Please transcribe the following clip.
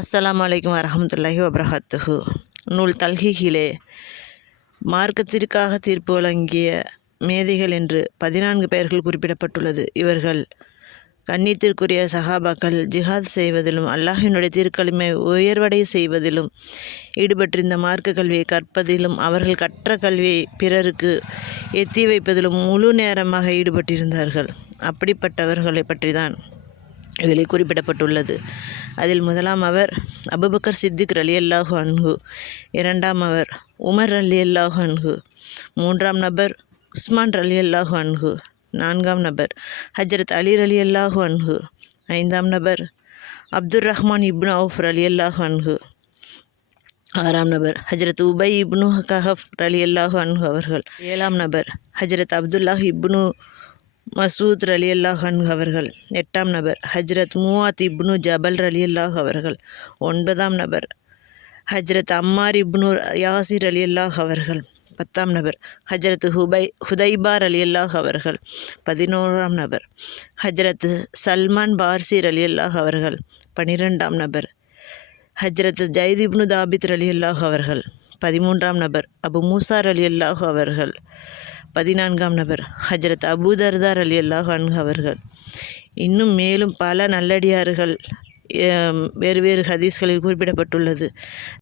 அஸ்ஸலாமு அலைக்கும் வரஹ்மத்துல்லாஹி வபரகாத்துஹு. நூல் தல்ஹீஹிலே மார்க்கத்திற்காக தீர்ப்பு வழங்கிய மேதைகள் என்று 14 பெயர்கள் குறிப்பிடப்பட்டுள்ளது. இவர்கள் கண்ணியத்திற்குரிய சஹாபாக்கள். ஜிஹாத் செய்வதிலும் அல்லாஹ்வினுடைய திருக்கலிமை உயர்வடை செய்வதிலும் ஈடுபட்டிருந்த மார்க்க கல்வியை கற்பதிலும் அவர்கள் கற்ற கல்வியை பிறருக்கு எத்தி வைப்பதிலும் முழு நேரமாக ஈடுபட்டிருந்தார்கள். அப்படிப்பட்டவர்களை பற்றி தான் இதில் குறிப்பிடப்பட்டுள்ளது. அதில் முதலாம் அவர் அபூபக்கர் சித்திக் ரலியல்லாஹு அன்ஹு, இரண்டாம் அவர் உமர் ரலியல்லாஹு அன்ஹு, மூன்றாம் நபர் உஸ்மான் ரலியல்லாஹு அன்ஹு, நான்காம் நபர் ஹஜ்ரத் அலி ரலியல்லாஹு அன்ஹு, ஐந்தாம் நபர் அப்துர் ரஹ்மான் இப்னு அவுஃப் ரலியல்லாஹு அன்ஹு, ஆறாம் நபர் ஹஜ்ரத் உபை இப்னு கஹஃப் ரலியல்லாஹு அன்ஹு அவர்கள், ஏழாம் நபர் ஹஜ்ரத் அப்துல்லாஹ் இப்னு மசூத் ரலியல்லாஹு அன்ஹு அவர்கள், எட்டாம் நபர் ஹஜ்ரத் மூவாத் இப்னு ஜபல் ரலியல்லாஹு அவர்கள், ஒன்பதாம் நபர் ஹஜ்ரத் அம்மார் இப்னு யாசிர் ரலியல்லாஹு அவர்கள், பத்தாம் நபர் ஹஜ்ரத் ஹுதைபா ரலியல்லாஹு அவர்கள், 11ஆம் நபர் ஹஜ்ரத் சல்மான் பார்சி ரலியல்லாஹு அவர்கள், 12ஆம் நபர் ஹஜ்ரத் ஜைத் இப்னு தாபித் ரலியல்லாஹு அவர்கள், 13ஆம் நபர் அபு மூசா ரலியல்லாஹு அவர்கள், 14ஆம் நபர் ஹஜ்ரத் அபூ தர்தா ரலியல்லாஹு அன்ஹு அவர்கள். இன்னும் மேலும் பல நல்லடியார்கள் வேறு வேறு ஹதீஸ்களில் குறிப்பிடப்பட்டுள்ளது.